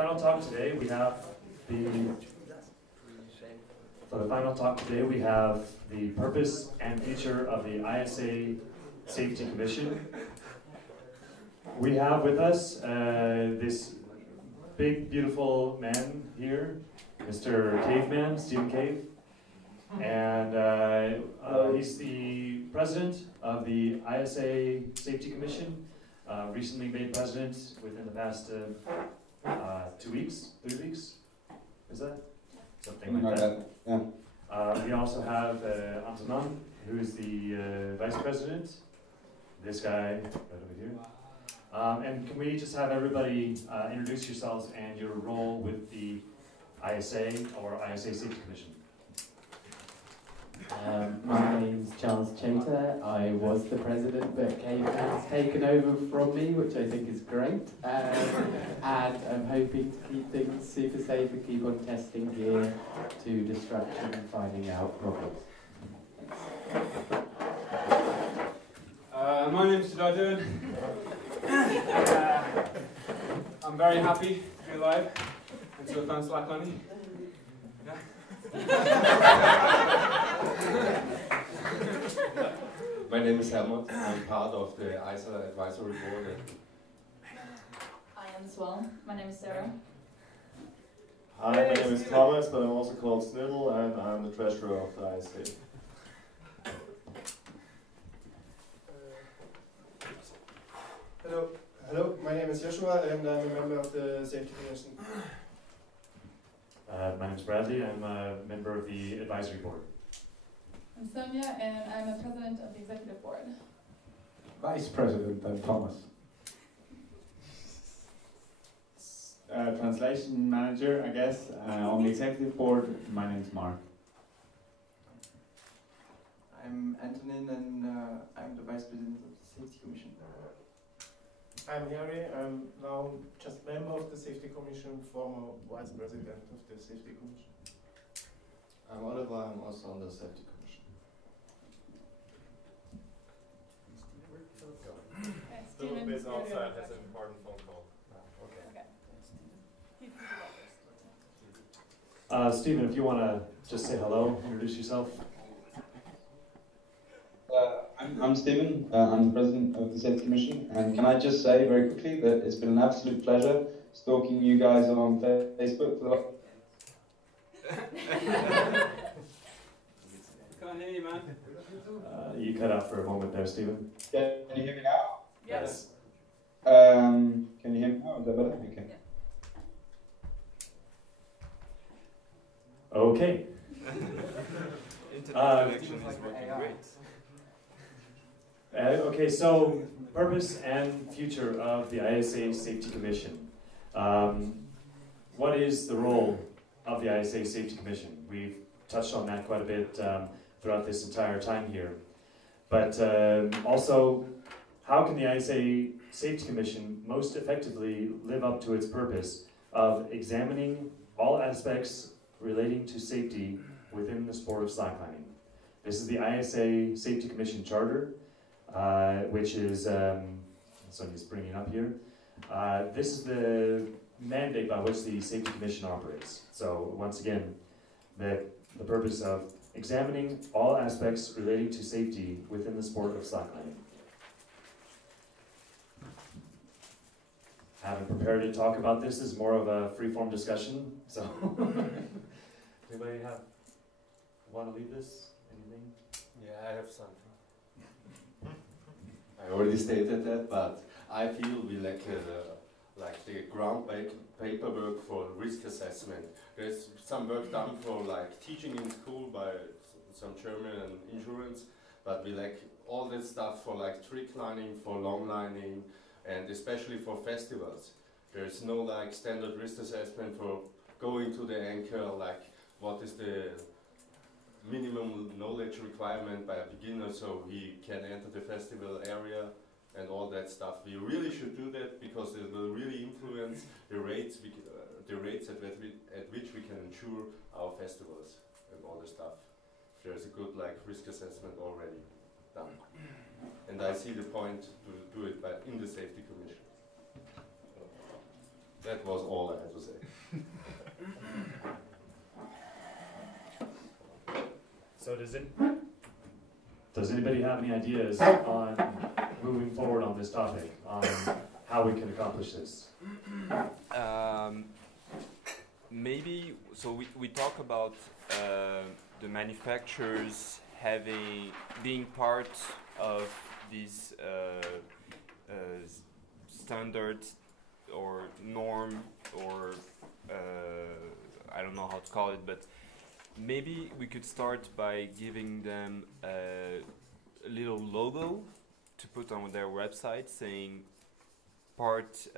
final talk today, we have the purpose and future of the ISA Safety Commission. We have with us this big, beautiful man here, Mr. Caveman, Stephen Cave, and he's the president of the ISA Safety Commission, recently made president within the past 2 weeks, 3 weeks, is that? Something like that. Yeah. We also have Antonin, who is the vice president, this guy right over here. And can we just have everybody introduce yourselves and your role with the ISA or ISA Safety Commission? My name's Charles Chater. I was the president, but Cave has taken over from me, which I think is great. And I'm hoping to keep things super safe and keep on testing gear to destruction and finding out problems. My name's Duling. I'm very happy to be alive and to have found slacklining. My name is Helmut. I'm part of the ISA advisory board. I am as well. My name is Sarah. Hi, my name is Thomas, but I'm also called Sniddle, and I'm the treasurer of the ISA. Hello, my name is Joshua, and I'm a member of the Safety Commission. My name is Bradley. I'm a member of the advisory board. I'm Sonia, and I'm a president of the executive board. Vice President, I'm Thomas. Translation manager, I guess, on the executive board. My name's Mark. I'm Antonin, and I'm the vice president of the Safety Commission. I'm Harry. I'm now just member of the Safety Commission, former vice president of the Safety Commission. I'm Oliver. I'm also on the Safety Commission. Philipp is outside, has an important phone call. Stephen, if you want to just say hello, introduce yourself. I'm Stephen, I'm the president of the Safety Commission, and can I just say very quickly that it's been an absolute pleasure stalking you guys on Facebook for the Can't hear you, man. You cut out for a moment there, Stephen. Yeah, can you hear me now? Yes. Can you hear me now? Is that better? Okay. Okay. Internet connection is working great. Okay, so purpose and future of the ISA Safety Commission. What is the role of the ISA Safety Commission? We've touched on that quite a bit throughout this entire time here. But also, how can the ISA Safety Commission most effectively live up to its purpose of examining all aspects relating to safety within the sport of slacklining? This is the ISA Safety Commission Charter, which is, Sonia's bringing up here. This is the mandate by which the Safety Commission operates. So once again, the purpose of examining all aspects relating to safety within the sport of slacklining. I haven't prepared to talk about this. This is more of a free-form discussion. So, anybody want to lead this? Anything? Yeah, I have something. I already stated that, but I feel we lack the ground paperwork for risk assessment. There's some work done for teaching in school by some German insurance, but we lack all that stuff for trick lining, for long lining, and especially for festivals. There's no standard risk assessment for going to the anchor, what is the minimum knowledge requirement by a beginner so he can enter the festival area and all that stuff. We really should do that because it will really influence the rates at which we can insure our festivals and all the stuff. There's a good risk assessment already done. And I see the point to do it in the Safety Commission. That was all I had to say. So does anybody have any ideas on moving forward on this topic, on how we can accomplish this? Maybe, so we talk about the manufacturers being part of these standard or norm, or I don't know how to call it, but maybe we could start by giving them a little logo to put on their website saying part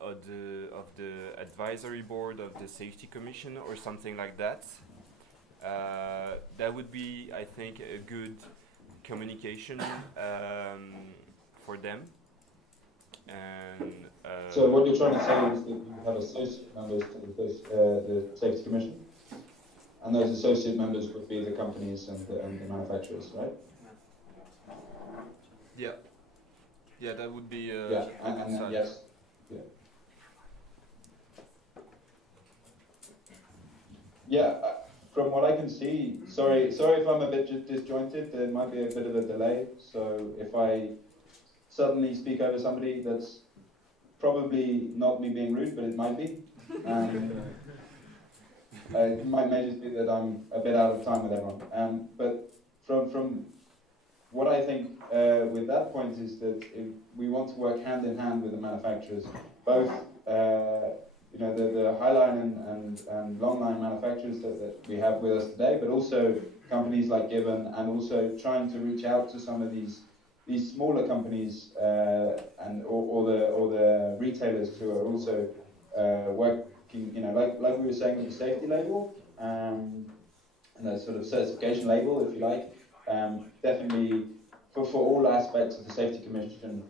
of the advisory board of the safety commission or something like that. That would be, I think, a good communication for them. And so what you're trying to say is that you have associate members to the safety commission, and those associate members would be the companies and the manufacturers, right? Yeah. Yeah, that would be. Yeah, and yes. Yeah. Yeah, from what I can see, sorry if I'm a bit disjointed, there might be a bit of a delay, so if I suddenly speak over somebody, that's probably not me being rude, but it might be. It may just be that I'm a bit out of time with everyone. But from what I think with that point is that if we want to work hand in hand with the manufacturers, both the highline and longline manufacturers that we have with us today, but also companies like Given, and also trying to reach out to some of these smaller companies or the retailers who are also working, like we were saying with the safety label, and the sort of certification label, if you like. Definitely for all aspects of the safety commission,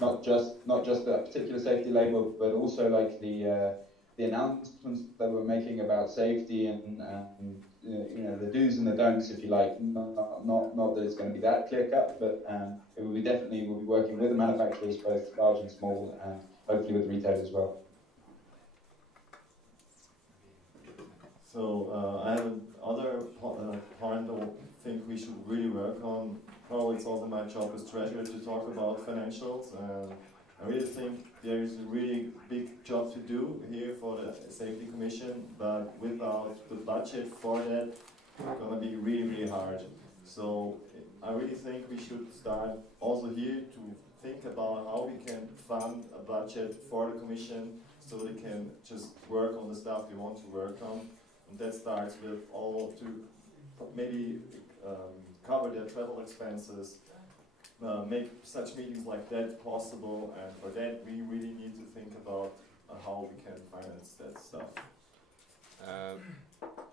not just that particular safety label, but also like the announcements that we're making about safety and the do's and the don'ts, if you like. Not that it's going to be that clear cut, but it will be definitely, we'll be working with the manufacturers, both large and small, and hopefully with retailers as well. So I have another point I think we should really work on. Probably it's also my job as treasurer to talk about financials. I really think there is a really big job to do here for the Safety Commission, but without the budget for that, it's going to be really, really hard. So I really think we should start also here to think about how we can fund a budget for the Commission so they can just work on the stuff we want to work on. And that starts with all to maybe cover their travel expenses, make such meetings like that possible, and for that we really need to think about how we can finance that stuff.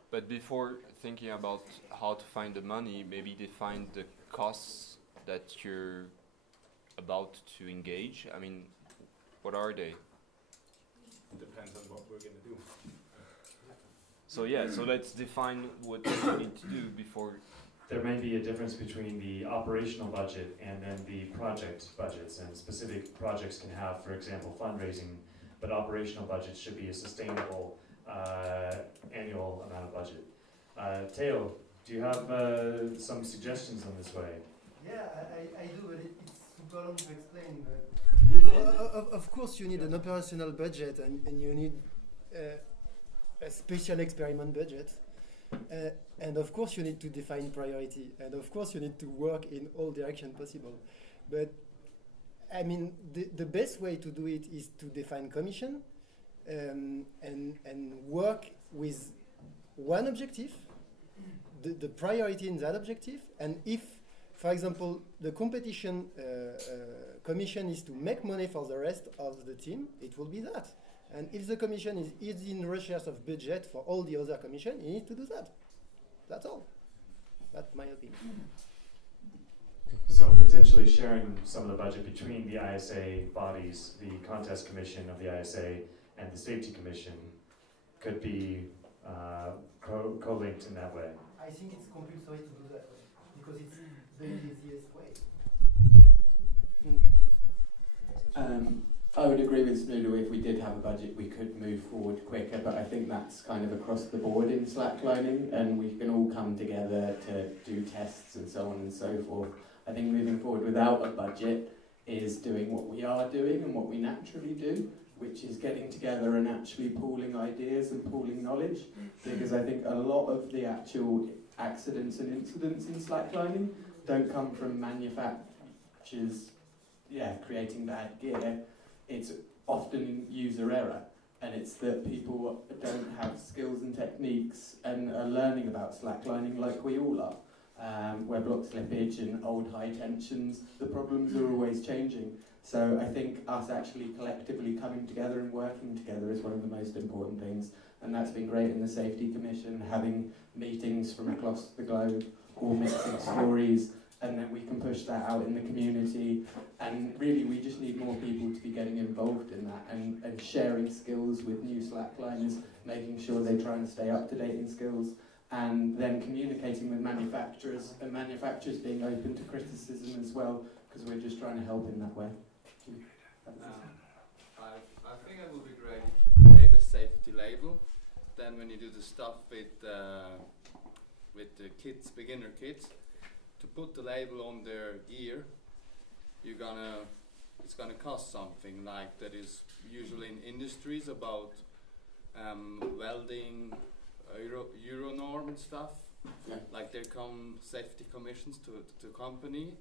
But before thinking about how to find the money, maybe define the costs that you're about to engage. I mean, what are they? Depends on what we're going to do. So yeah, so let's define what we need to do before. There may be a difference between the operational budget and then the project budgets, and specific projects can have, for example, fundraising, but operational budgets should be a sustainable annual amount of budget. Theo, do you have some suggestions on this way? Yeah, I do, but it's super long to explain. But of course you need an operational budget, and you need a special experiment budget. And of course you need to define priority, and of course you need to work in all directions possible. But I mean, the best way to do it is to define commission and work with one objective, the priority in that objective. And if, for example, the competition commission is to make money for the rest of the team, it will be that. And if the commission is in research of budget for all the other commission, you need to do that. That's all. That's my opinion. So potentially sharing some of the budget between the ISA bodies, the contest commission of the ISA and the safety commission could be co-linked in that way. I think it's compulsory to do that way, because it's the easiest way. I would agree with Snoodle, if we did have a budget, we could move forward quicker, but I think that's kind of across the board in slacklining, and we can all come together to do tests and so on and so forth. I think moving forward without a budget is doing what we are doing and what we naturally do, which is getting together and actually pooling ideas and pooling knowledge, because I think a lot of the actual accidents and incidents in slacklining don't come from manufacturers creating bad gear. It's often user error, and it's that people don't have skills and techniques and are learning about slacklining like we all are. Where block slippage and old high tensions, the problems are always changing. So I think us actually collectively coming together and working together is one of the most important things, and that's been great in the Safety Commission, having meetings from across the globe, all mixing stories, and then we can push that out in the community. And really we just need more people to be getting involved in that and sharing skills with new slackliners, making sure they try and stay up to date in skills, and then communicating with manufacturers, and manufacturers being open to criticism as well, because we're just trying to help in that way. I think it would be great if you create a safety label. Then when you do the stuff with the kids, beginner kids, to put the label on their gear, it's gonna cost something. Like that is usually in industries about welding, Euro norm and stuff. Yeah. Like there come safety commissions to company,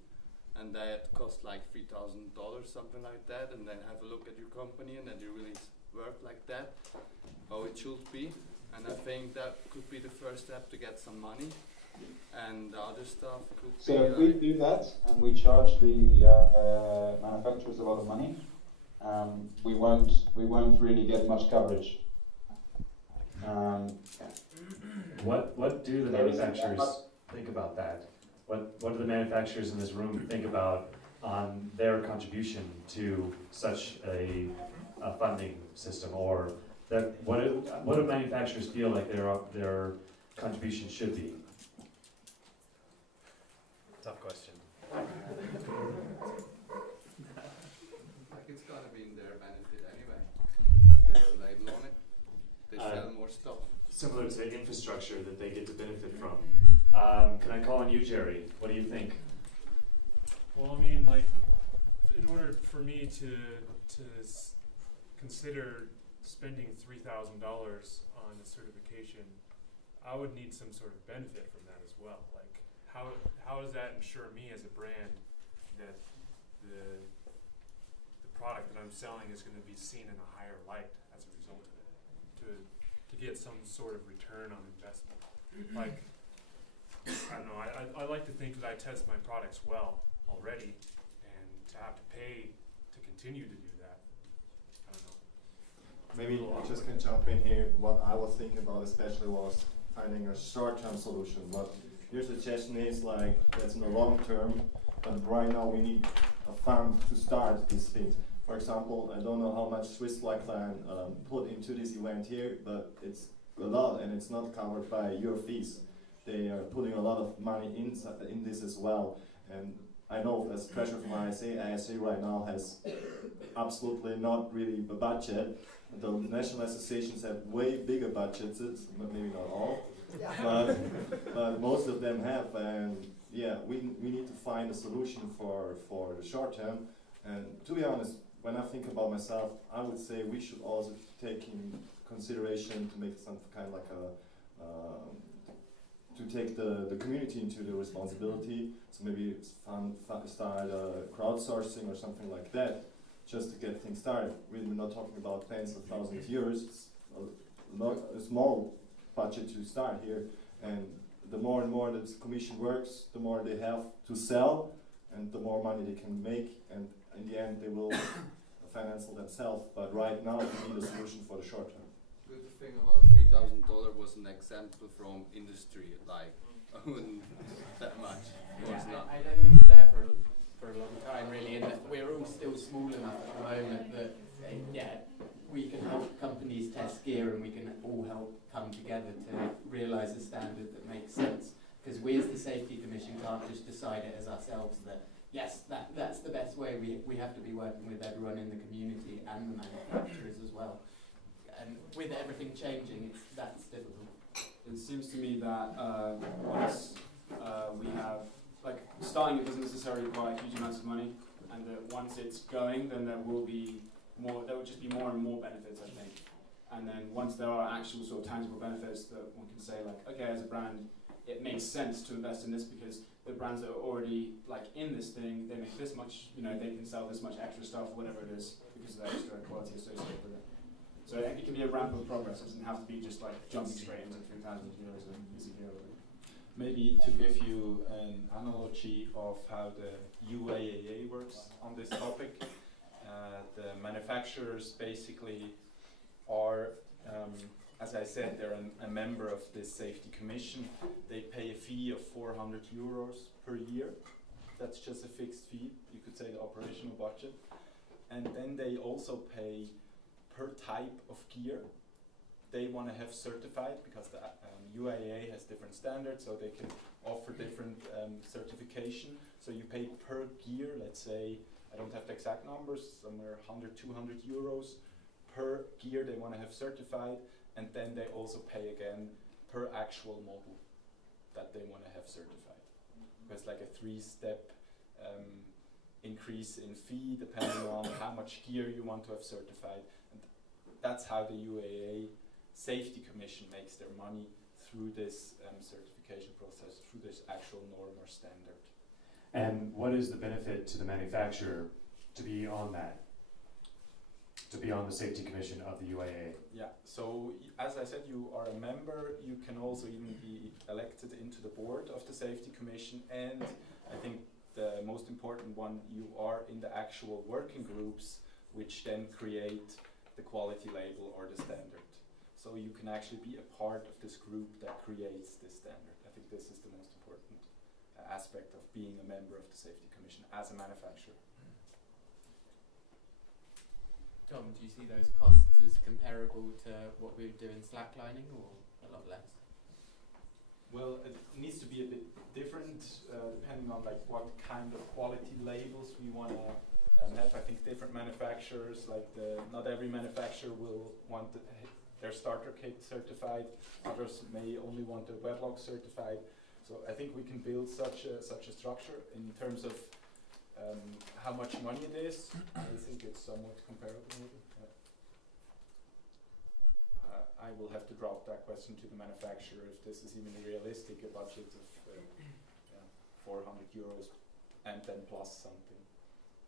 and that cost like $3,000, something like that, and then have a look at your company and then you really work like that, how it should be. And I think that could be the first step to get some money, and the other stuff could be... So if we do that and we charge the manufacturers a lot of money, we won't really get much coverage. What do the manufacturers think about that? What do the manufacturers in this room think about on their contribution to such a funding system, or that what do manufacturers feel like their contribution should be? Tough question. Like it's gonna be in their benefit anyway. If there's a label on it, they sell more stuff. Similar to infrastructure that they get to benefit from. Can I call on you, Jerry? What do you think? Well, I mean, like, in order for me to consider spending $3,000 on a certification, I would need some sort of benefit from that as well. Like, how does that ensure me as a brand that the product that I'm selling is going to be seen in a higher light as a result of it, to get some sort of return on investment? Like, I don't know, I like to think that I test my products well already, and to have to pay to continue to do that, I don't know. Maybe I just can jump in here. What I was thinking about especially was finding a short-term solution. What your suggestion is, like, that's in the long term, but right now we need a fund to start these things. For example, I don't know how much Swiss Slackline put into this event here, but it's a lot, and it's not covered by your fees. They are putting a lot of money in this as well. And I know as treasurer from ISA right now has absolutely not really a budget. The national associations have way bigger budgets, maybe not all, but most of them have. And yeah, we need to find a solution for the short term. And to be honest, when I think about myself, I would say we should also take in consideration to make some kind of like to take the community into the responsibility. So maybe start crowdsourcing or something like that, just to get things started. We're not talking about tens of thousands of euros. It's a small budget to start here, and the more and more that the commission works, the more they have to sell, and the more money they can make, and in the end they will finance themselves. But right now we need a solution for the short term. Good thing about $3,000 was an example from industry, like that much. I don't think we're there for a long time really, and that we're all still small enough at the moment that we can help companies test gear, and we can all help come together to realise a standard that makes sense. Because we as the Safety Commission can't just decide it as ourselves that yes, that's the best way. We have to be working with everyone in the community and the manufacturers as well. And with everything changing, that's difficult. It seems to me that once we have, like, starting it doesn't necessarily require huge amounts of money, and that once it's going, then there will just be more and more benefits, I think. And then once there are actual sort of tangible benefits that one can say, like, okay, as a brand, it makes sense to invest in this because the brands that are already like in this thing, they make this much, you know, they can sell this much extra stuff, whatever it is, because of the extra quality associated with it. So it can be a ramp of progress. It doesn't have to be just like jumping straight into 3,000 euros a piece of gear. Maybe to give you an analogy of how the UAAA works on this topic, the manufacturers basically are, as I said, they're a member of this safety commission. They pay a fee of 400 euros per year. That's just a fixed fee, you could say the operational budget. And then they also pay per type of gear they want to have certified, because the UAA has different standards, so they can offer different certification. So you pay per gear, let's say, I don't have the exact numbers, somewhere 100, 200 euros per gear they want to have certified, and then they also pay again per actual model that they want to have certified. It's like a 3-step increase in fee depending on how much gear you want to have certified. And that's how the UAA Safety Commission makes their money, through this certification process, through this actual norm or standard. And what is the benefit to the manufacturer to be on that? To be on the Safety Commission of the UAA? Yeah, so as I said, you are a member. You can also even be elected into the board of the Safety Commission, and I think the most important one, you are in the actual working groups, which then create the quality label or the standard. So you can actually be a part of this group that creates this standard. I think this is the most important aspect of being a member of the Safety Commission as a manufacturer. Tom, do you see those costs as comparable to what we would do in slacklining, or a lot less? Well, it needs to be a bit different depending on like what kind of quality labels we want to have. I think different manufacturers, like not every manufacturer will want their starter kit certified. Others may only want their wedlock certified. So I think we can build such a structure in terms of how much money it is. I think it's somewhat comparable. Maybe. I will have to drop that question to the manufacturer if this is even realistic, a budget of 400 euros and then plus something.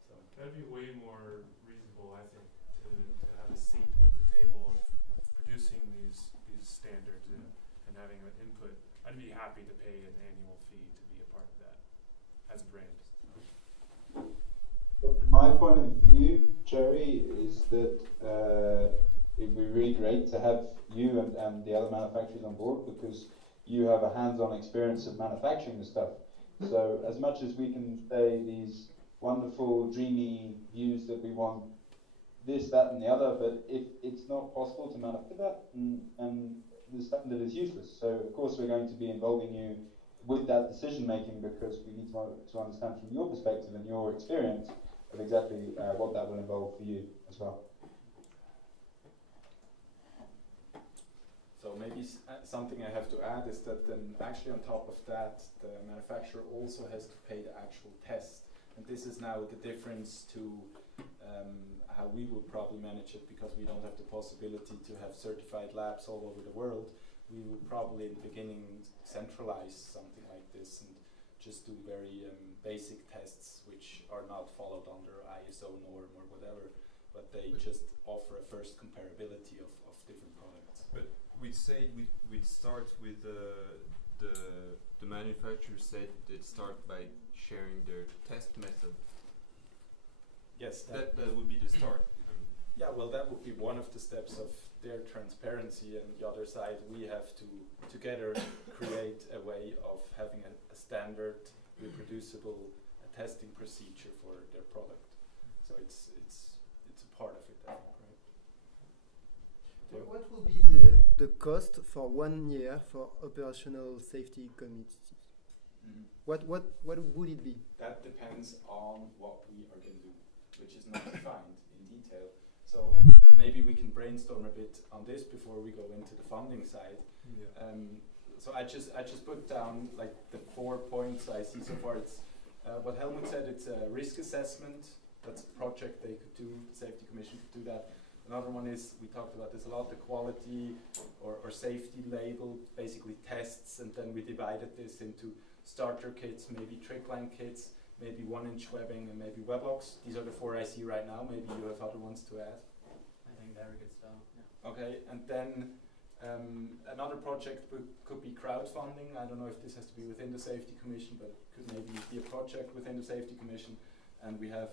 So that'd be way more reasonable, I think, to have a seat at the table of producing these standards and having an input. I'd be happy to pay an annual fee to be a part of that as a brand. My point of view, Jerry, is that it would be really great to have you and the other manufacturers on board, because you have a hands-on experience of manufacturing the stuff. So as much as we can say these wonderful, dreamy views that we want this, that, and the other, but if it's not possible to manufacture that, and the standard is useless. So of course we're going to be involving you with that decision making, because we need to understand from your perspective and your experience of exactly what that will involve for you as well. So maybe something I have to add is that then actually on top of that, the manufacturer also has to pay the actual test. And this is now the difference to how we will probably manage it, because we don't have the possibility to have certified labs all over the world. We will probably in the beginning centralize something like this and just do very basic tests which are not followed under ISO norm or whatever, but they just offer a first comparability of different products. But we'd say we'd start with the manufacturer said they'd start by sharing their test method. Yes, that would be the start. Yeah, well, that would be one of the steps of their transparency, and the other side, we have to together create a way of having a standard, reproducible testing procedure for their product. So it's a part of it, I think, right? So what will be the cost for 1 year for operational safety committee? What would it be? That depends on what we are going to do, which is not defined in detail. So maybe we can brainstorm a bit on this before we go into the funding side. Yeah. So I just put down like the 4 points I see so far. It's what Helmut said. It's a risk assessment. That's a project they could do. The Safety Commission could do that. Another one is, we talked about this a lot, the quality or safety label, basically tests, and then we divided this into starter kits, maybe trickline kits, maybe 1-inch webbing, and maybe weblogs. These are the 4 I see right now. Maybe you have other ones to add. I think very good start. Yeah. Okay, and then another project could be crowdfunding. I don't know if this has to be within the Safety Commission, but it could maybe be a project within the Safety Commission. And we have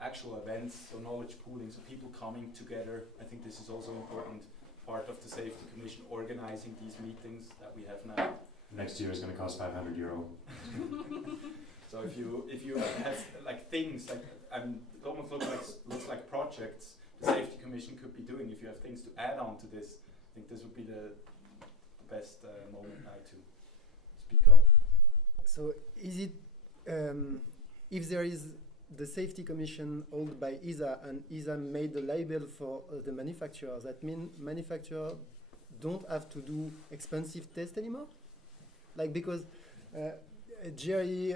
actual events, so knowledge pooling, so people coming together. I think this is also important part of the Safety Commission, organizing these meetings that we have now. Next year is going to cost €500. So if you have like things like Global Club looks like projects the Safety Commission could be doing. If you have things to add on to this, I think this would be the best moment now to speak up. So is it if there is the Safety Commission held by ESA and ESA made the label for the manufacturers, that means manufacturers don't have to do expensive tests anymore? Like, because Jerry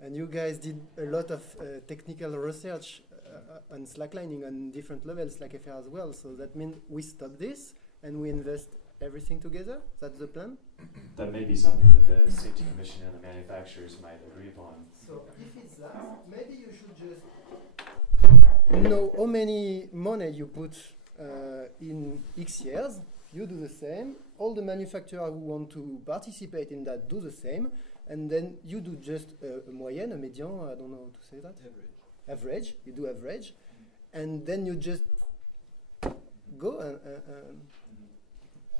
and you guys did a lot of technical research on slacklining on different levels, like FR as well. So that means we stop this and we invest everything together? That's the plan? That may be something that the Safety Commission and the manufacturers might agree upon. So if it's that, maybe you should just know how many money you put in X years. You do the same. All the manufacturers who want to participate in that do the same. And then you do just a moyenne, a median, I don't know how to say that. Average. You do average. And then you just go and...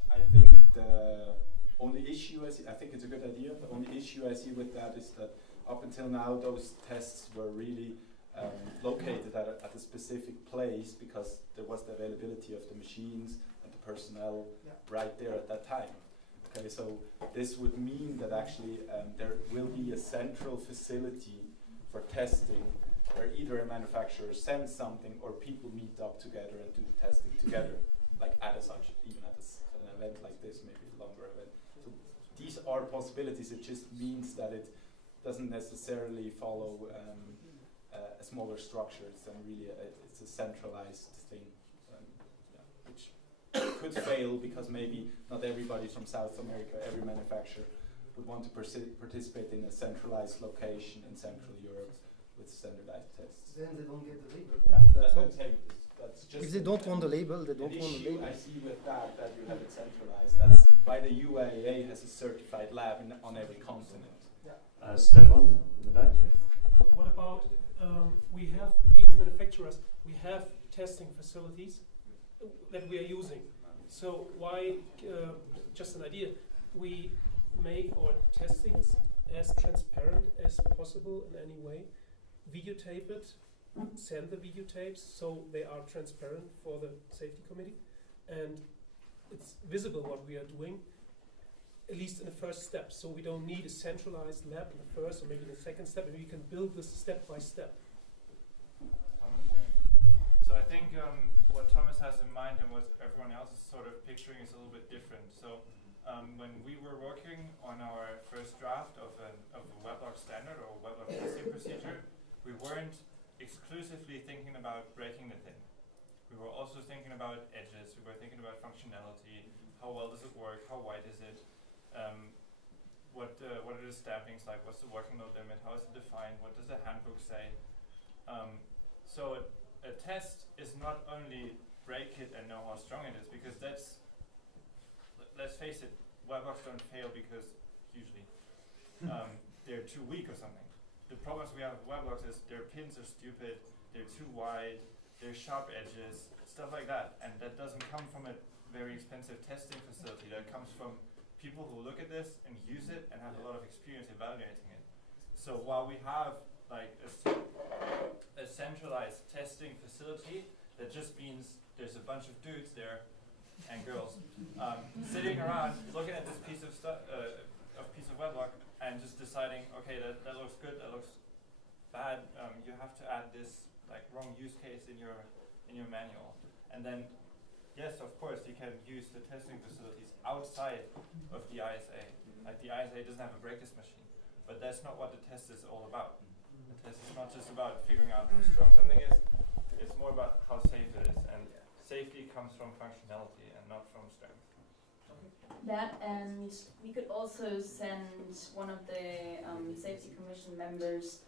I think the only issue I think it's a good idea. The only issue I see with that is that up until now those tests were really located at a specific place because there was the availability of the machines and the personnel right there at that time. Okay, so this would mean that actually there will be a central facility for testing where either a manufacturer sends something or people meet up together and do the testing together, like even at an event like this, maybe a longer event. So these are possibilities. It just means that it doesn't necessarily follow a smaller structure. It's really it's a centralized thing, which could fail because maybe not everybody from South America, every manufacturer would want to participate in a centralized location in Central Europe with standardized tests. Then they don't get the label. Yeah, that's just if they don't want the label, they don't want the label. I see with that you have it centralized. That's why the UAA has a certified lab on every continent. Yeah. Stefan, in the back. What about we as manufacturers, we have testing facilities that we are using. So why, just an idea, we make our testings as transparent as possible in any way, videotape it, send the videotapes so they are transparent for the safety committee, and it's visible what we are doing, at least in the first step. So we don't need a centralized lab in the first or maybe the second step, and we can build this step by step. So I think what Thomas has in mind and what everyone else is sort of picturing is a little bit different. So when we were working on our first draft of a weblog standard or weblog testing procedure, we weren't exclusively thinking about breaking the thing. We were also thinking about edges. We were thinking about functionality. How well does it work? How wide is it? What are the stampings like? What's the working load limit? How is it defined? What does the handbook say? So a test is not only break it and know how strong it is, because let's face it, weblogs don't fail because usually they're too weak or something. The problems we have with weblogs is their pins are stupid, they're too wide, they're sharp edges, stuff like that. And that doesn't come from a very expensive testing facility. That comes from people who look at this and use it and have a lot of experience evaluating it. So while we have like a centralized testing facility, that just means there's a bunch of dudes there and girls sitting around looking at this piece of weblog and just deciding, okay, that looks good, that looks bad. You have to add this like wrong use case in your manual, and then yes, of course, you can use the testing facilities outside of the ISA. Like the ISA doesn't have a breakers machine, but that's not what the test is all about. The test is not just about figuring out how strong something is. It's more about how safe it is, and safety comes from functionality and not from strength. That, and we could also send one of the safety commission members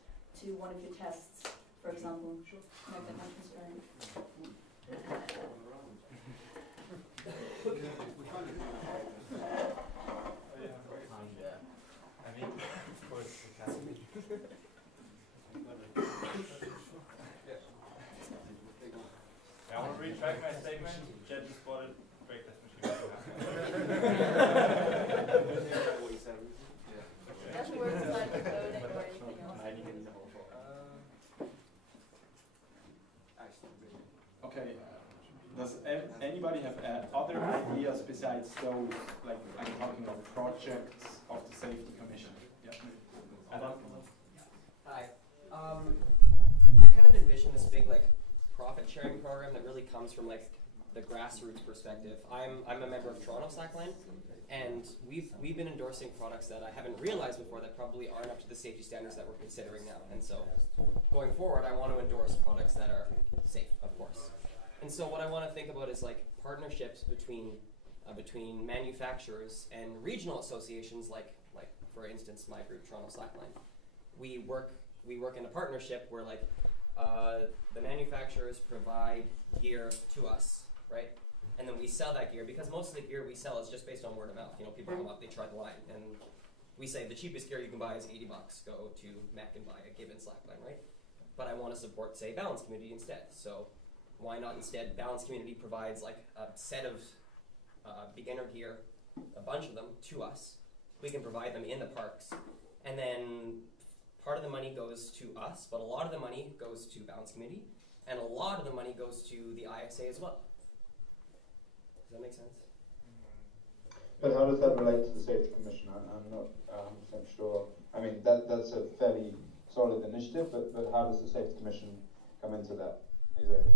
to one of your tests, for example. Make that more transparent. I mean, of course, we can. I want to retract my statement. Jet just bought it. Break this machine. Doesn't work without the coding or anything else. Okay. Does anybody have other ideas besides those, like I'm talking of projects of the Safety Commission? Yeah. Adam? Hi. I kind of envision this big like profit sharing program that really comes from like the grassroots perspective. I'm a member of Toronto Slackline, and we've been endorsing products that I haven't realized before that probably aren't up to the safety standards that we're considering now. And so going forward, I want to endorse products that are safe, of course. And so what I want to think about is like partnerships between manufacturers and regional associations, like for instance my group Toronto Slackline. We work in a partnership where like the manufacturers provide gear to us, right? And then we sell that gear, because most of the gear we sell is just based on word of mouth. You know, people come up, they try the line, and we say the cheapest gear you can buy is $80. Go to Mac and buy a given slackline, right? But I want to support, say, Balance Community instead. So why not instead Balance Community provides like a set of beginner gear, a bunch of them, to us. We can provide them in the parks, and then part of the money goes to us, but a lot of the money goes to Balance Community, and a lot of the money goes to the ISA as well. Does that make sense? But how does that relate to the Safety Commission? I'm not 100% sure. I mean, that's a fairly solid initiative, but how does the Safety Commission come into that exactly?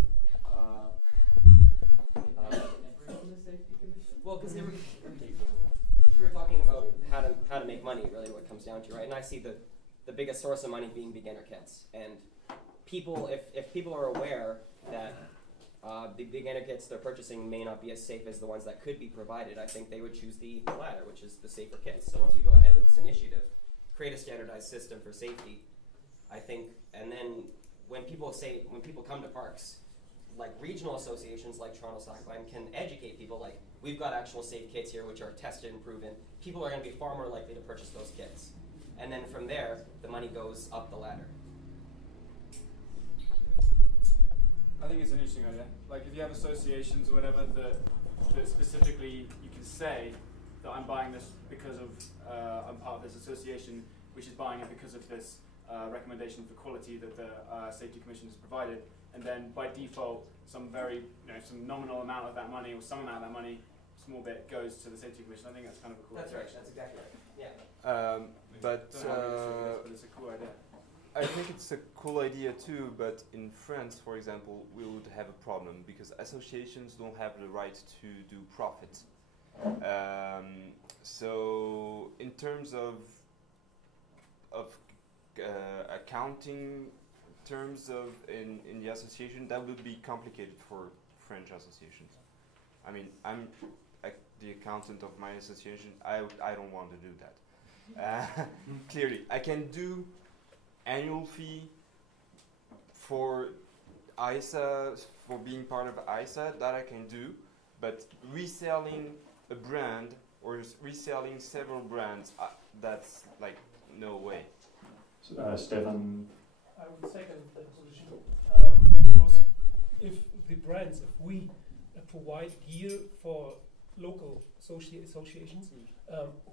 Well, because you were talking about how to make money, really, what it comes down to, right? And I see the biggest source of money being beginner kits. And people, if people are aware that the beginner kits they're purchasing may not be as safe as the ones that could be provided, I think they would choose the latter, which is the safer kits. So once we go ahead with this initiative, create a standardized system for safety, I think, and then when people come to parks, like regional associations like Toronto Slackline can educate people like, we've got actual safe kits here which are tested and proven. People are going to be far more likely to purchase those kits. And then from there, the money goes up the ladder. I think it's an interesting idea. Like if you have associations or whatever that specifically you can say that I'm buying this because of I'm part of this association which is buying it because of this recommendation for quality that the Safety Commission has provided, and then by default some some nominal amount of that money or some amount of that money, small bit, goes to the Safety Commission. I think that's kind of a cool idea. That's right. That's exactly right. Yeah. But it's a cool idea. I think it's a cool idea too, but in France, for example, we would have a problem because associations don't have the right to do profit. So in terms of accounting terms in the association, that would be complicated for French associations. I mean, I'm the accountant of my association. I don't want to do that. Clearly, I can do annual fee for ISA, for being part of ISA, that I can do, but reselling a brand or reselling several brands, that's like no way. Stefan? I would second that position, because if we provide gear for local associations,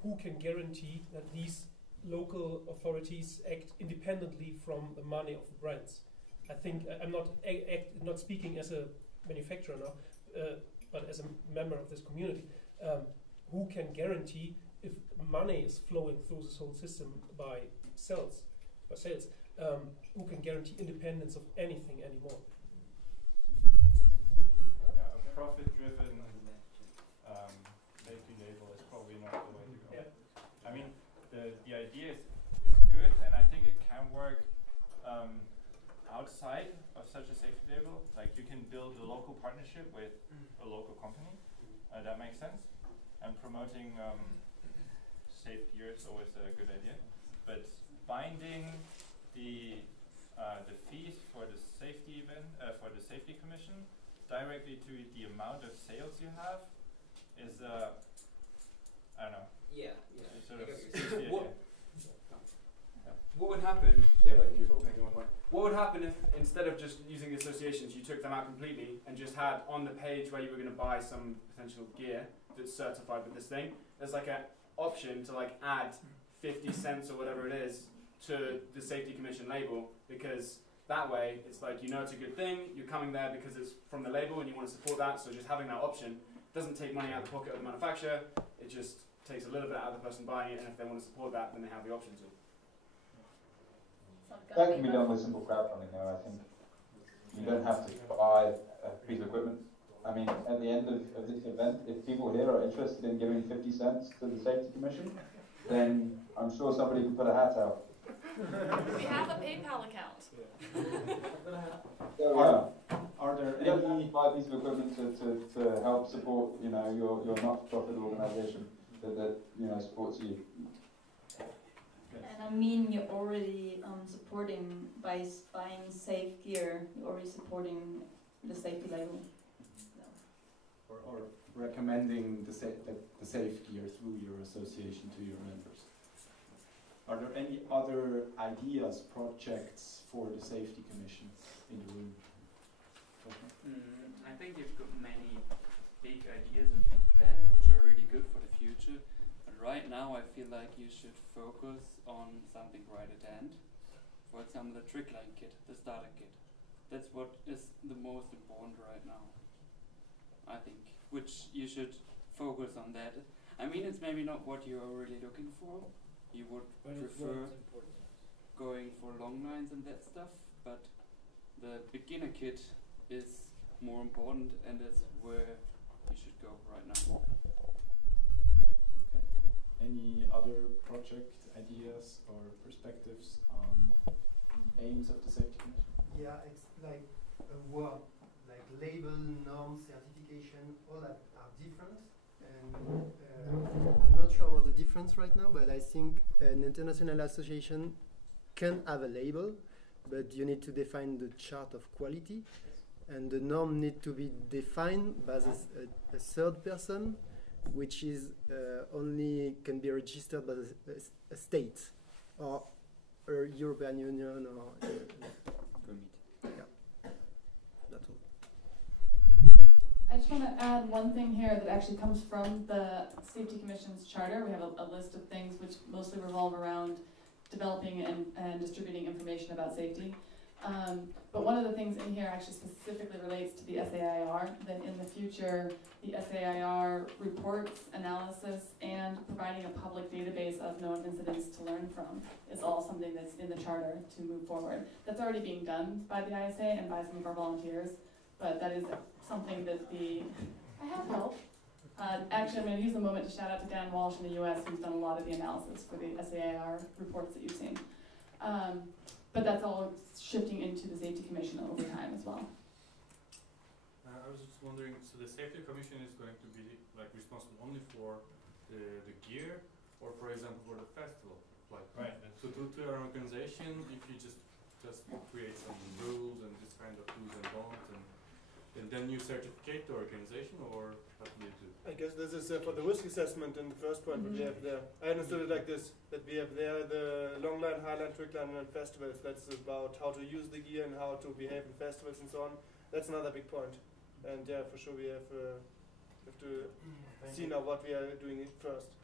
who can guarantee that these local authorities act independently from the money of the brands? I think I'm not speaking as a manufacturer now, but as a member of this community. Who can guarantee if money is flowing through this whole system by sales, who can guarantee independence of anything anymore? Yeah, a profit-driven safety label is probably not the way to go. Yeah. I mean, the idea is good, and I think it can work outside of such a safety label. Like, you can build a local partnership with a local company. That makes sense. And promoting safe gear is always a good idea. But binding the fees for the safety event, for the safety commission, directly to the amount of sales you have is, I don't know. Yeah. Sort of What would happen? Yeah, but you're making one point. What would happen if instead of just using the associations, you took them out completely and just had on the page where you were going to buy some potential gear that's certified with this thing? There's like an option to like add 50 cents or whatever it is to the safety commission label, because that way it's like, you know, it's a good thing. You're coming there because it's from the label and you want to support that. So just having that option doesn't take money out of the pocket of the manufacturer. It just takes a little bit out of the person buying it, and if they want to support that, then they have the option to. That can be done with simple crowdfunding though, I think. You don't have to buy a piece of equipment. I mean, at the end of this event, if people here are interested in giving 50 cents to the Safety Commission, then I'm sure somebody can put a hat out. We have a PayPal account. Are there you don't have to buy a piece of equipment to help support, you know, your not-for-profit organisation that you know supports you? And I mean, you're already supporting by buying safe gear. You're already supporting the safety label. Or recommending the safe gear through your association to your members. Are there any other ideas, projects for the Safety Commission in the room? I think you've got many big ideas and big plans which are really good for the future. But right now I feel like you should focus on something right at hand. For example, the trickline kit, the starter kit. That's what is the most important right now, I think. Which you should focus on that. I mean, it's maybe not what you're really looking for. You would prefer going for long lines and that stuff, but the beginner kit is more important, and that's where you should go right now. Okay. Any other project ideas or perspectives on aims of the Safety Commission? Yeah, it's like a word, like label, norm, certification, all that are different. And I'm not sure about the difference right now, but I think an international association can have a label, but you need to define the chart of quality, and the norm need to be defined by a third person, which is only can be registered by a state or a European Union or. I just want to add one thing here that actually comes from the Safety Commission's charter. We have a list of things which mostly revolve around developing and distributing information about safety. But one of the things in here actually specifically relates to the SAIR, that in the future the SAIR reports, analysis, and providing a public database of known incidents to learn from is all something that's in the charter to move forward. That's already being done by the ISA and by some of our volunteers, but that is something that I have help. Actually, I'm going to use the moment to shout out to Dan Walsh in the US, who's done a lot of the analysis for the SAIR reports that you've seen. But that's all shifting into the Safety Commission over time as well. I was just wondering, so the Safety Commission is going to be like responsible only for the gear, or for example for the festival? Like, right. So to your organization, if you just create some rules and this kind of do's and don'ts, and then you certificate the organization, or what do you do? I guess this is for the risk assessment in the first point that we have there. I understood it like this, that we have there the long line, high line, trick line, and festivals. That's about how to use the gear and how to behave in festivals and so on. That's another big point. And yeah, for sure we have to see now what we are doing first.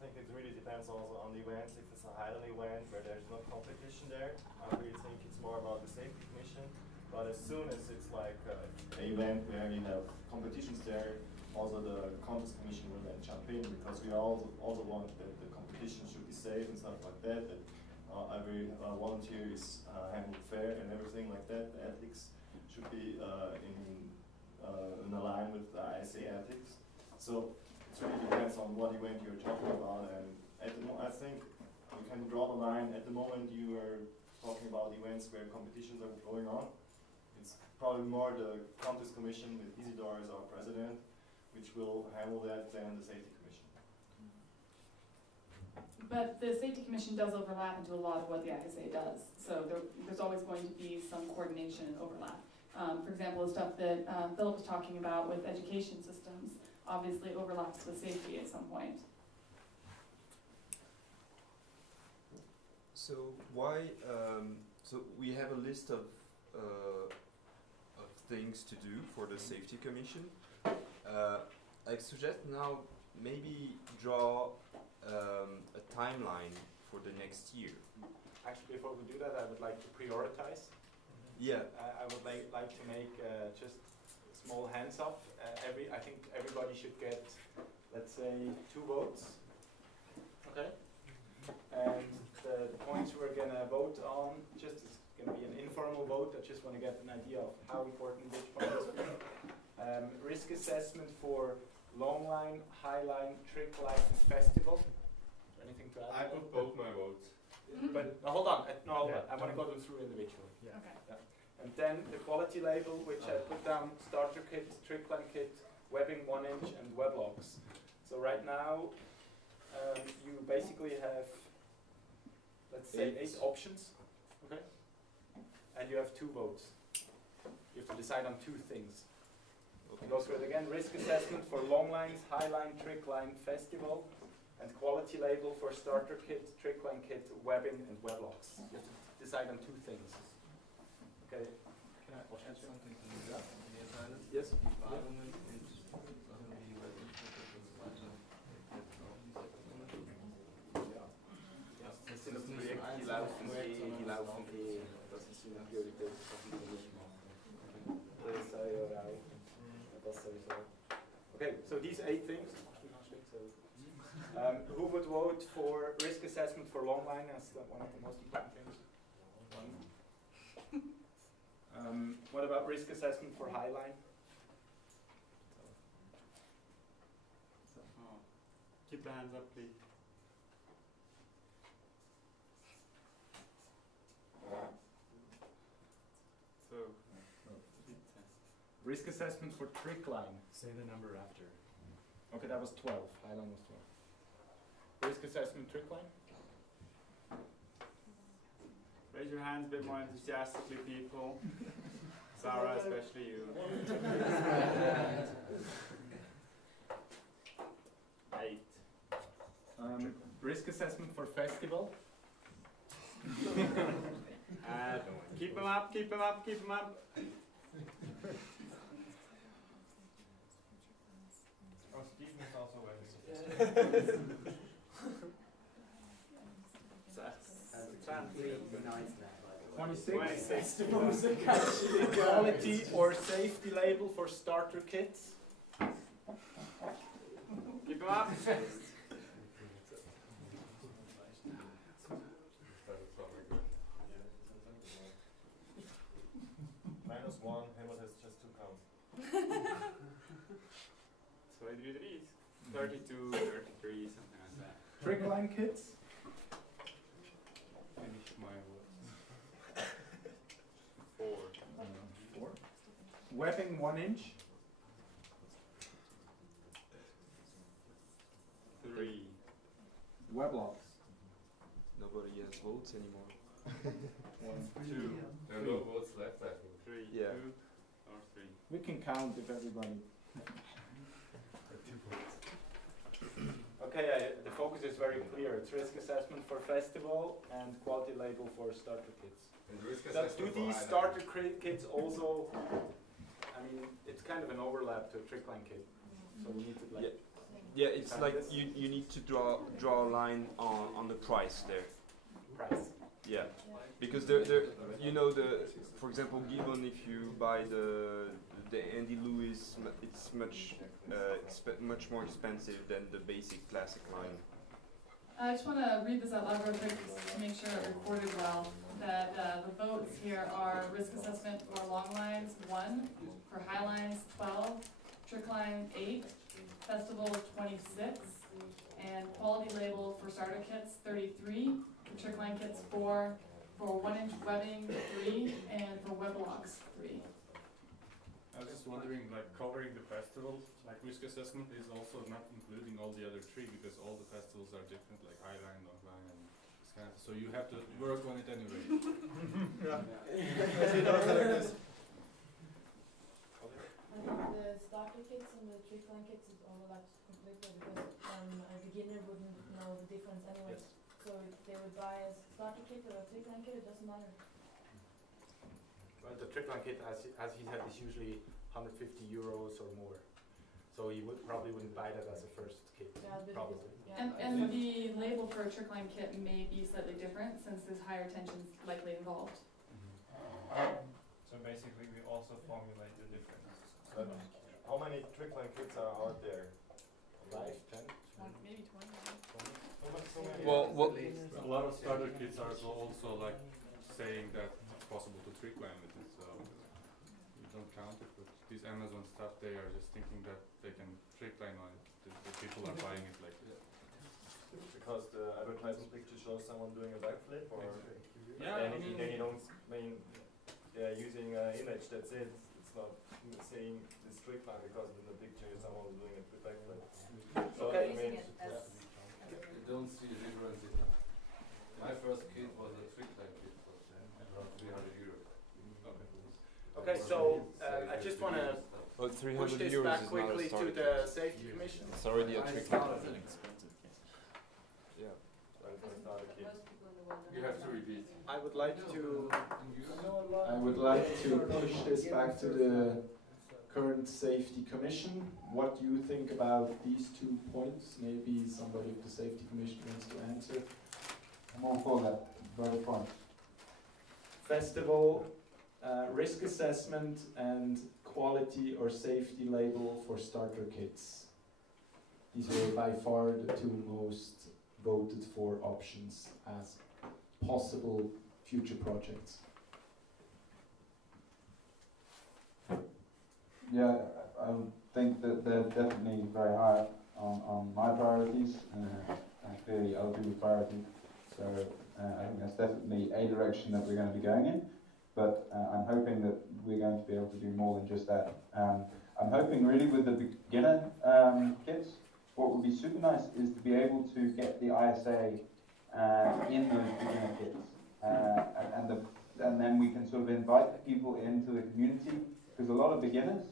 I think it really depends also on the events. If it's a Highland event where there's no competition there, I really think it's more about the Safety Commission. But as soon as it's like an event where you have competitions there, also the contest commission will then jump in, because we also want that the competition should be safe and stuff like that, that every volunteer is handled fair and everything like that. The ethics should be in line with the ISA ethics. So it really depends on what event you're talking about, and I think you can draw the line. At the moment you are talking about events where competitions are going on. It's probably more the contest commission with Isidore as our president, which will handle that, than the safety commission. But the safety commission does overlap into a lot of what the ISA does. So there's always going to be some coordination and overlap. For example, the stuff that Philipp was talking about with education systems obviously overlaps with safety at some point. So why? So we have a list of things to do for the safety commission. I suggest now maybe draw a timeline for the next year. Actually, before we do that, I would like to prioritize. Yeah. I would like to make just small hands up. I think everybody should get, let's say, 2 votes. Okay. And the points we're gonna vote on just is gonna be an informal vote. I just want to get an idea of how important which point is. Risk assessment for long line, high line, trick line, and festival. Is there anything to add? I put both my votes. But hold on. Hold on. I want to go them through individually. Yeah. Okay. Yeah. And then the quality label, which I put down: starter kit, trick line kit, webbing 1-inch, and web locks. So right now, you basically have, let's say, 8 options. Okay. And you have 2 votes. You have to decide on 2 things. Okay. Go through it again. Risk assessment for long lines, high line, trick line, festival, and quality label for starter kit, trick line kit, webbing, and web locks. You have to decide on 2 things. Okay. Can I add something to that? Yes. Das sind Projekte, die laufen das ist eine Priorität. Okay, so these 8 things. Who would vote for risk assessment for long line as one of the most important things? What about risk assessment for high line? Keep the hands up, please. So, risk assessment for trick line. Say the number after. Okay, that was 12. High line was 12. Risk assessment trick line? Raise your hands a bit more enthusiastically, people. Sarah, especially you. 8. Risk assessment for festival? Keep them up, keep them up, keep them up. Oh, Stephen is also wearing nice 26. Quality or safety label for starter kits? Keep them up. -1, Hamlet has just 2 counts. So I do these. 32, 33, something like that. Trick line kits? Finish my words. 4. 4. Webbing 1-inch? 3. Web locks? Nobody has votes anymore. 1, 2. There are no votes left, I think. 3. Yeah. 2 or 3. We can count if everybody. Okay, the focus is very clear. It's risk assessment for festival and quality label for starter kits. And risk Do assessment for these high starter kits also? I mean, it's kind of an overlap to a trick line kit, so we need to like. Yeah, it's kind like of this. you need to draw a line on the price there. Price. Yeah. Because you know, for example, Gibbon, if you buy the Andy Lewis, it's much more expensive than the basic classic line. I just want to read this out loud real quick to make sure it recorded well. That the votes here are risk assessment for long lines 1, for high lines 12, trick line 8, festival 26, and quality label for starter kits 33, for trick line kits 4, for 1-inch webbing 3, and for web locks 3. I was just wondering, like covering the festivals, like risk assessment is also not including all the other 3 because all the festivals are different, like highline, longline, and this kind of. So you have to work on it anyway. Yeah. I see it also like this. The starter kits and the trick line kits is overlapped completely because a beginner wouldn't know the difference anyways. So if they would buy a starter kit or a trick line kit, it doesn't matter. Well, the trick line kit, as he said, is usually 150 euros or more. So you probably wouldn't buy that as a first kit, probably. Yeah. And the label for a trick line kit may be slightly different since there's higher tensions likely involved. So basically we also formulate the difference. But how many trick line kits are out there? 5, 10? Maybe 20. Well, a lot of starter kits are also like saying that it's possible to trick line with it, so you don't count it. But these Amazon stuff, they are just thinking that they can trick line on it. The people are buying it like that. Because the advertising picture shows someone doing a backflip, or yeah, then you don't mean they're using an image that's it. It's not saying this trick line because in the picture is someone doing a backflip. So Okay. I mean, I don't see a difference in that. My first kit was a trick line kit for around 300 euros. Okay, so I just want to push this back quickly to the Safety Commission. It's already a trick line. Yeah. You have to repeat. I would like to. I would like to push this back to the current Safety Commission. What do you think about these 2 points? Maybe somebody of the Safety Commission wants to answer. I'm all for that. Very point. Festival, risk assessment, and quality or safety label for starter kits. These were by far the 2 most voted for options as possible future projects. Yeah, I think that they're definitely very high on my priorities, and clearly other people's priorities. So I think that's definitely a direction that we're going to be going in. But I'm hoping that we're going to be able to do more than just that. I'm hoping really with the beginner kits, what would be super nice is to be able to get the ISA in those beginner kits. And then we can sort of invite people into the community, because a lot of beginners,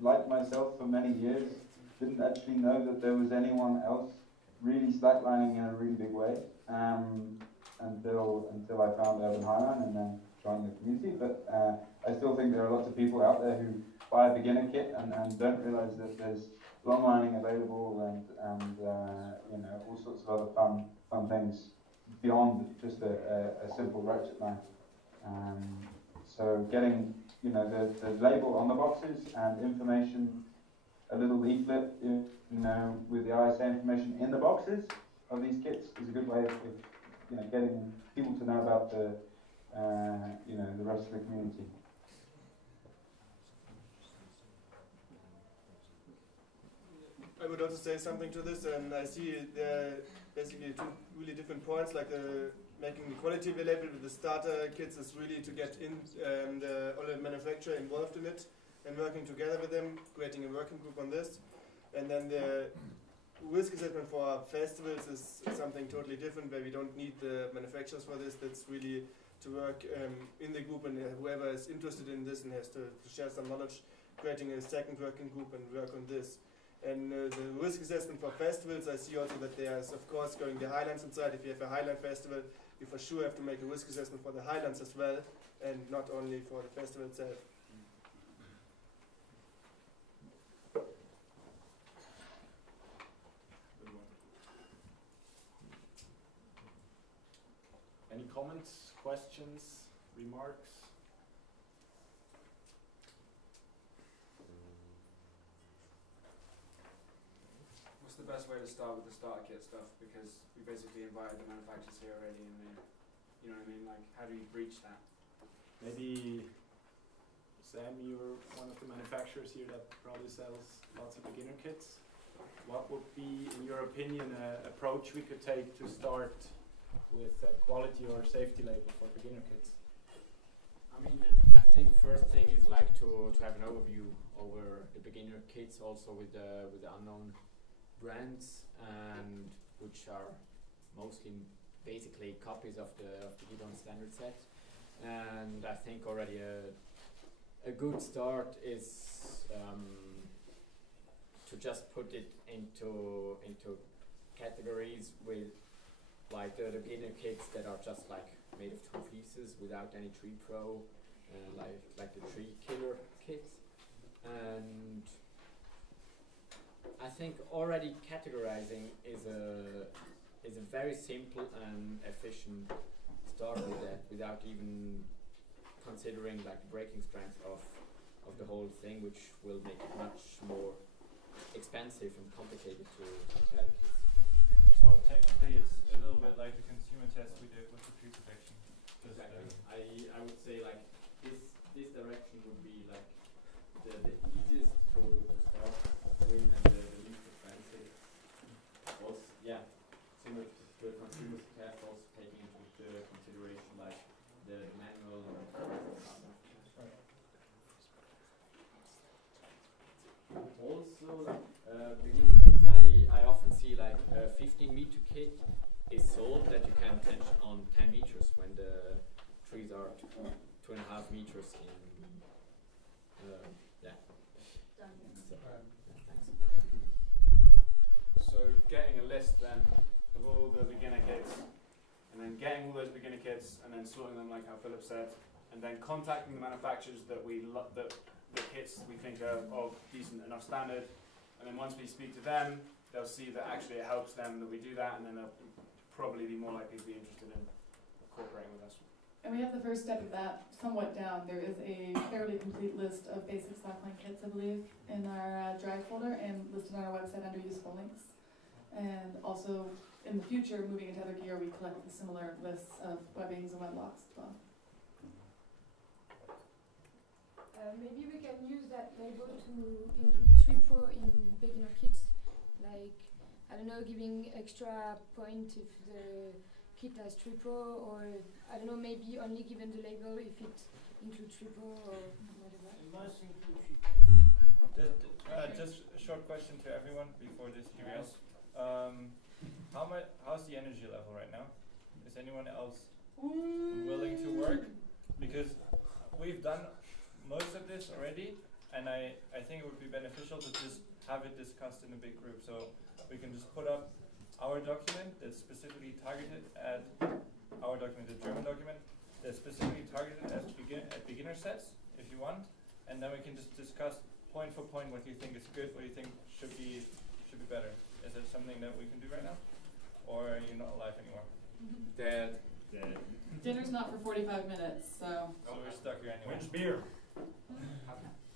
like myself for many years, didn't actually know that there was anyone else really slacklining in a really big way until I found Urban Highline and then joined the community. But I still think there are lots of people out there who buy a beginner kit and don't realise that there's longlining available and you know, all sorts of other fun things beyond just a simple ratchet line. So getting, you know, the label on the boxes and information, a little leaflet, you know, with the ISA information in the boxes of these kits is a good way of you know, getting people to know about the you know, the rest of the community. I would also say something to this, and I see there basically 2 really different points, like making the quality available with the starter kits is really to get in all the manufacturer involved in it and working together with them, creating a working group on this. And then the risk assessment for festivals is something totally different, where we don't need the manufacturers for this. That's really to work in the group, and whoever is interested in this and has to share some knowledge, creating a second working group and work on this. And the risk assessment for festivals, I see also that there's, of course, going the Highlands inside. If you have a Highland festival, you for sure have to make a risk assessment for the Highlands as well, and not only for the festival itself. Any comments, questions, remarks? What's the best way to start with the starter kit stuff? Because we basically invited the manufacturers here already, and they, you know what I mean? Like, how do you breach that? Maybe Sam, you're one of the manufacturers here that probably sells lots of beginner kits. What would be, in your opinion, an approach we could take to start with a quality or safety label for beginner kits? I mean, I think first thing is like to have an overview over the beginner kits, also with the unknown brands, and which are mostly basically copies of the Gidon standard set. And I think already a good start is to just put it into categories with like the beginner kits that are just like made of 2 pieces without any tree pro, like the tree killer kit. And I think already categorizing is a very simple and efficient start with that, without even considering like the breaking strength of the whole thing, which will make it much more expensive and complicated to compare the kits. So technically it's a little bit like the consumer test we did with the tree protection. Exactly. I would say like this direction would be like the easiest to start with and the least expensive. Also, yeah, similar to the consumer test, also taking into consideration like the manual and also like beginner kits, I often see like a 15-meter kit is sold that you can attach on 10 meters when the trees are 2.5 meters in. Yeah. Done. So, thanks. So getting a list then of all the beginner kits, and then getting all those beginner kits, and then sorting them like how Philip said, and then contacting the manufacturers that the kits we think are of decent enough standard, and then once we speak to them, they'll see that actually it helps them that we do that, and then they'll probably be more likely to be interested in cooperating with us. And we have the first step of that somewhat down. There is a fairly complete list of basic slackline kits, I believe, in our drive folder and listed on our website under useful links. And also, in the future, moving into other gear, we collect the similar lists of webbings and weblocks as well. Maybe we can use that label to include tree pro in beginner kits, like, I don't know, giving extra point if the kit has tree pro, or I don't know, maybe only given the label if it includes tree pro or whatever. It must include tree pro. Just a short question to everyone before this begins. How's the energy level right now? Is anyone else willing to work? Because we've done most of this already, and I think it would be beneficial to just have it discussed in a big group, so we can just put up our document that's specifically targeted at our document, the German document, that's specifically targeted at beginner sets, if you want, and then we can just discuss point for point what you think is good, what you think should be better. Is it something that we can do right now, or are you not alive anymore? Dead. Dinner's not for 45 minutes, so. So we're stuck here anyway. When's beer?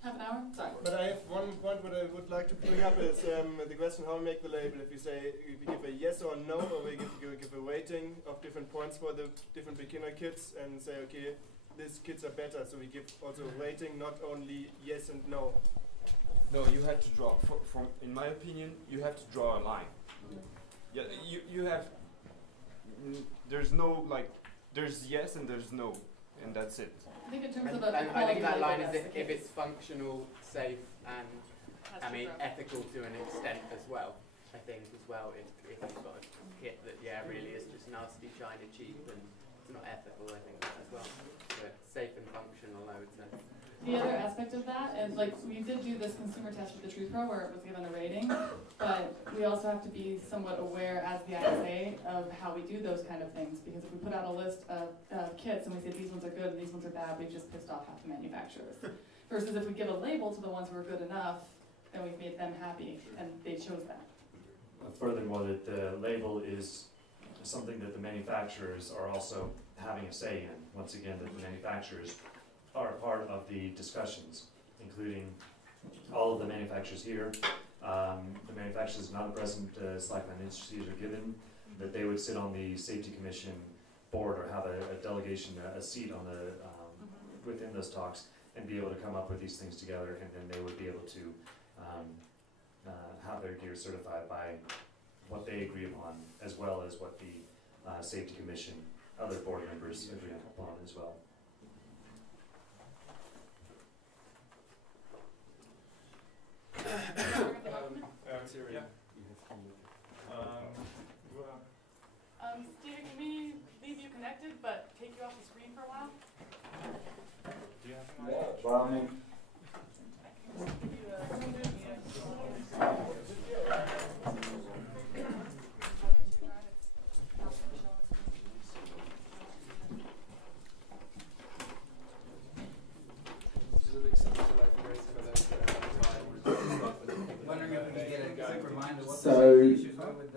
Half an hour? Sorry. But I have one point what I would like to bring up is the question how we make the label. If we give a yes or no, or we give a rating of different points for the different beginner kits and say, okay, these kits are better. So we give also a rating, not only yes and no. No, you have to draw, from in my opinion, you have to draw a line. Yeah, you have, there's no, like, there's yes and there's no, and that's it. I think in terms And of the I think that line is label, if it's functional, safe, and I mean ethical to an extent as well. I think as well, if you've got a kit that really is just nasty, shiny, cheap, and it's not ethical, I think that as well. But safe and functional, I would say. The other aspect of that is, like, we did do this consumer test with the Tree Pro where it was given a rating, but we also have to be somewhat aware as the ISA of how we do those kind of things, because if we put out a list of kits and we say these ones are good and these ones are bad, we've just pissed off half the manufacturers. Versus if we give a label to the ones who are good enough, then we've made them happy and they chose that. Furthermore, that the label is something that the manufacturers are also having a say in. Once again, that the manufacturers are part of the discussions, including all of the manufacturers here. The manufacturers not present, Slackline Institute are given, that they would sit on the Safety Commission board or have a delegation, a seat on the within those talks, and be able to come up with these things together, and then they would be able to have their gear certified by what they agree upon, as well as what the Safety Commission, other board members agree upon as well. Steven, can we leave you connected but take you off the screen for a while? Do you have Wondering if we could get a quick reminder what the issues are with